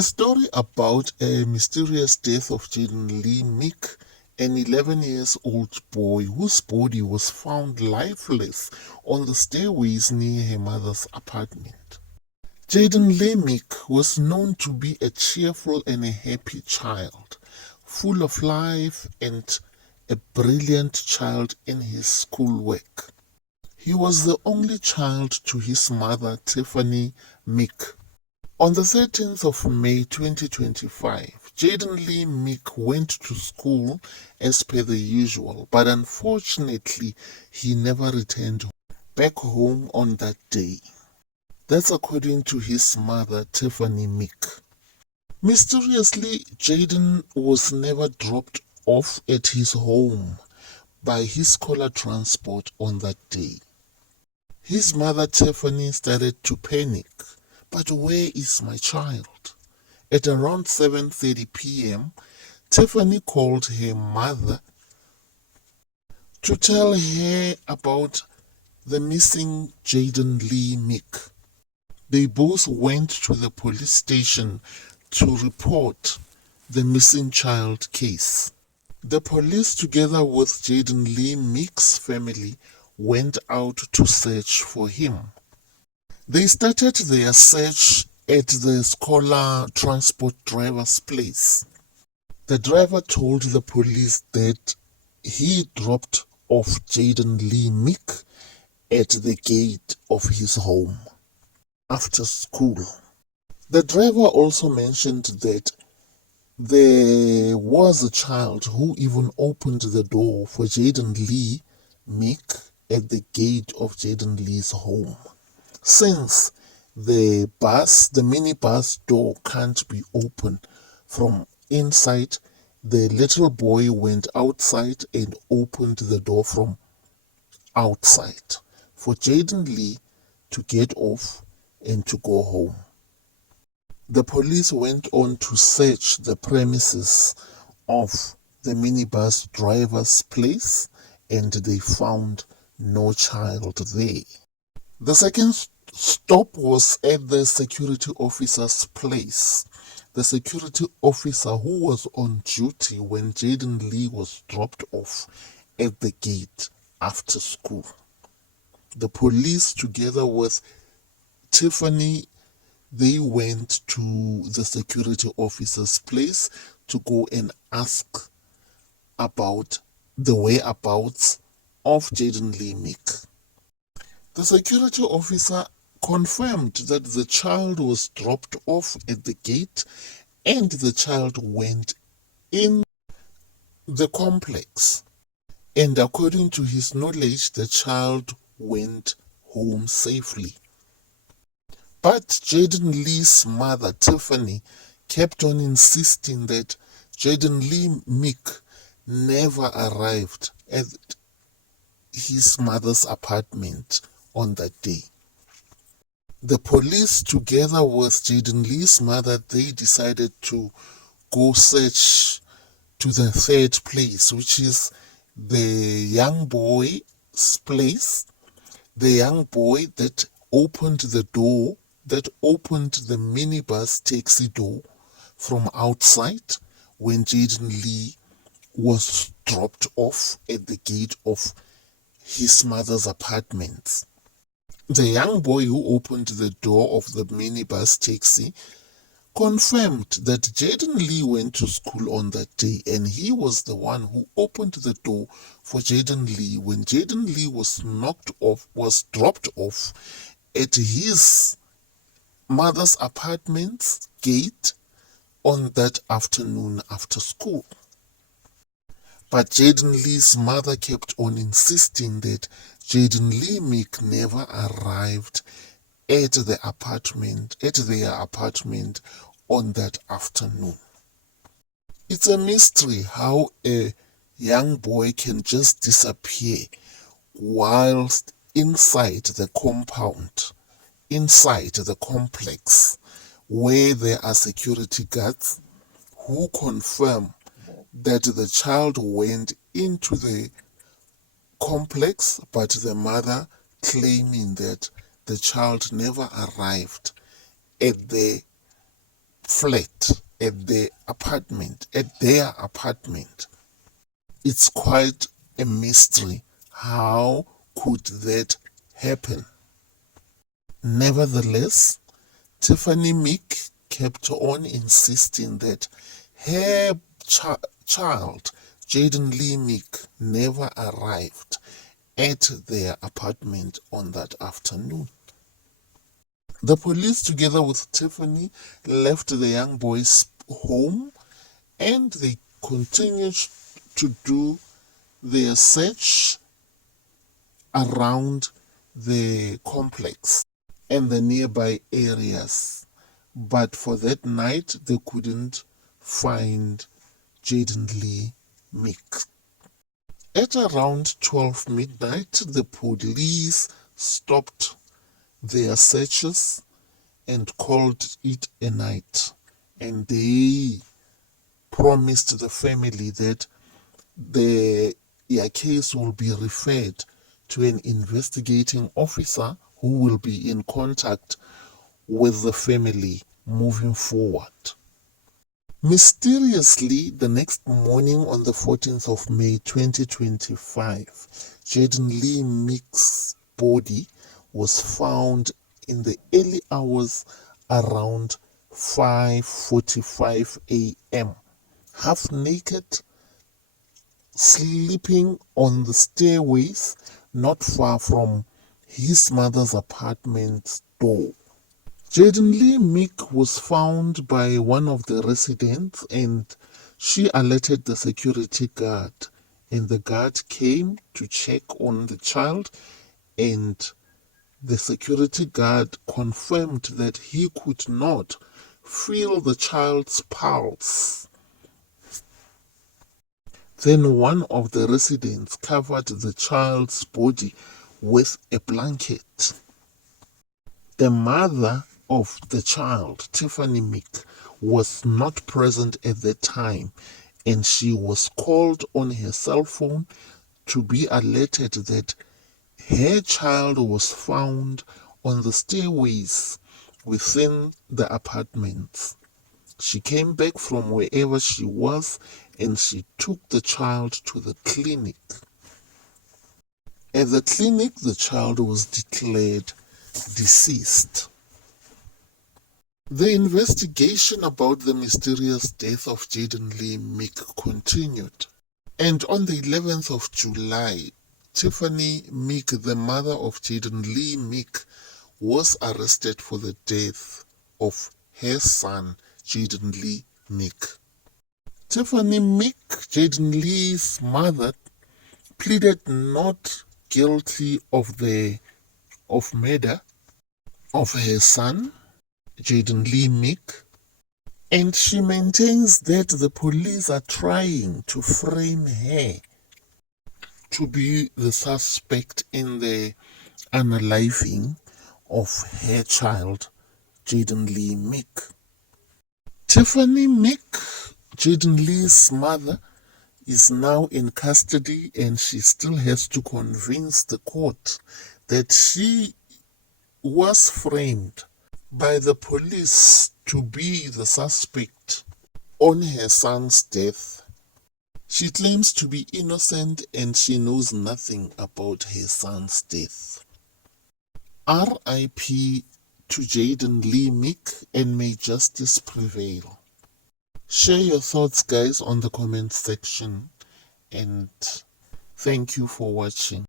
A story about a mysterious death of Jayden-Lee, Meek, an 11-year-old boy whose body was found lifeless on the stairways near her mother's apartment. Jayden-Lee Meek was known to be a cheerful and a happy child, full of life and a brilliant child in his schoolwork. He was the only child to his mother, Tiffany Meek. On the 13th of May 2025, Jayden-Lee Meek went to school as per the usual, but unfortunately he never returned back home on that day. That's according to his mother, Tiffany Meek. Mysteriously, Jayden was never dropped off at his home by his scholar transport on that day. His mother, Tiffany, started to panic. But where is my child? At around 7:30 p.m., Tiffany called her mother to tell her about the missing Jayden-Lee Meek. They both went to the police station to report the missing child case. The police, together with Jayden-Lee Meek's family, went out to search for him. They started their search at the scholar transport driver's place. The driver told the police that he dropped off Jayden-Lee Meek at the gate of his home after school. The driver also mentioned that there was a child who even opened the door for Jayden-Lee Meek at the gate of Jayden-Lee's home. Since the minibus door can't be opened from inside, the little boy went outside and opened the door from outside for Jayden-Lee to get off and to go home. The police went on to search the premises of the minibus driver's place and they found no child there. The second stop was at the security officer's place. The security officer who was on duty when Jayden-Lee was dropped off at the gate after school. The police, together with Tiffany, they went to the security officer's place to go and ask about the whereabouts of Jayden-Lee Meek. The security officer confirmed that the child was dropped off at the gate and the child went in the complex. And according to his knowledge, the child went home safely. But Jayden-Lee's mother, Tiffany, kept on insisting that Jayden-Lee Meek never arrived at his mother's apartment on that day. The police, together with Jayden-Lee's mother, they decided to go search to the third place, which is the young boy's place. The young boy that opened the door, that opened the minibus taxi door from outside when Jayden-Lee was dropped off at the gate of his mother's apartment. The young boy who opened the door of the minibus taxi confirmed that Jayden-Lee went to school on that day and he was the one who opened the door for Jayden-Lee when Jayden-Lee was dropped off at his mother's apartment's gate on that afternoon after school. But Jayden-Lee's mother kept on insisting that Jayden-Lee Meek never arrived at their apartment on that afternoon. It's a mystery how a young boy can just disappear whilst inside the compound, inside the complex, where there are security guards who confirm that the child went into the complex, but the mother claiming that the child never arrived at the flat at their apartment. It's quite a mystery. How could that happen? Nevertheless, Tiffany Meek kept on insisting that her child, Jayden-Lee Meek, never arrived at their apartment on that afternoon. The police, together with Tiffany, left the young boy's home and they continued to do their search around the complex and the nearby areas. But for that night, they couldn't find Jayden-Lee Meek. At around 12 midnight, the police stopped their searches and called it a night. And they promised the family that their case will be referred to an investigating officer who will be in contact with the family moving forward. Mysteriously, the next morning on the 14th of May 2025, Jayden-Lee Meek's body was found in the early hours around 5:45 a.m., half naked, sleeping on the stairways not far from his mother's apartment door. Jayden-Lee Meek was found by one of the residents and she alerted the security guard, and the guard came to check on the child, and the security guard confirmed that he could not feel the child's pulse. Then one of the residents covered the child's body with a blanket. The mother of the child, Tiffany Meek, was not present at that time, and she was called on her cell phone to be alerted that her child was found on the stairways within the apartments. She came back from wherever she was and she took the child to the clinic. At the clinic, the child was declared deceased. The investigation about the mysterious death of Jayden-Lee Meek continued. And on the 11th of July, Tiffany Meek, the mother of Jayden-Lee Meek, was arrested for the death of her son, Jayden-Lee Meek. Tiffany Meek, Jayden-Lee's mother, pleaded not guilty of murder of her son, Jayden-Lee Meek, and she maintains that the police are trying to frame her to be the suspect in the unaliving of her child, Jayden-Lee Meek. Tiffany Meek, Jayden-Lee's mother, is now in custody and she still has to convince the court that she was framed by the police to be the suspect on her son's death. She claims to be innocent and she knows nothing about her son's death. R.I.P. to Jayden-Lee Meek, and may justice prevail. Share your thoughts, guys, on the comment section, and thank you for watching.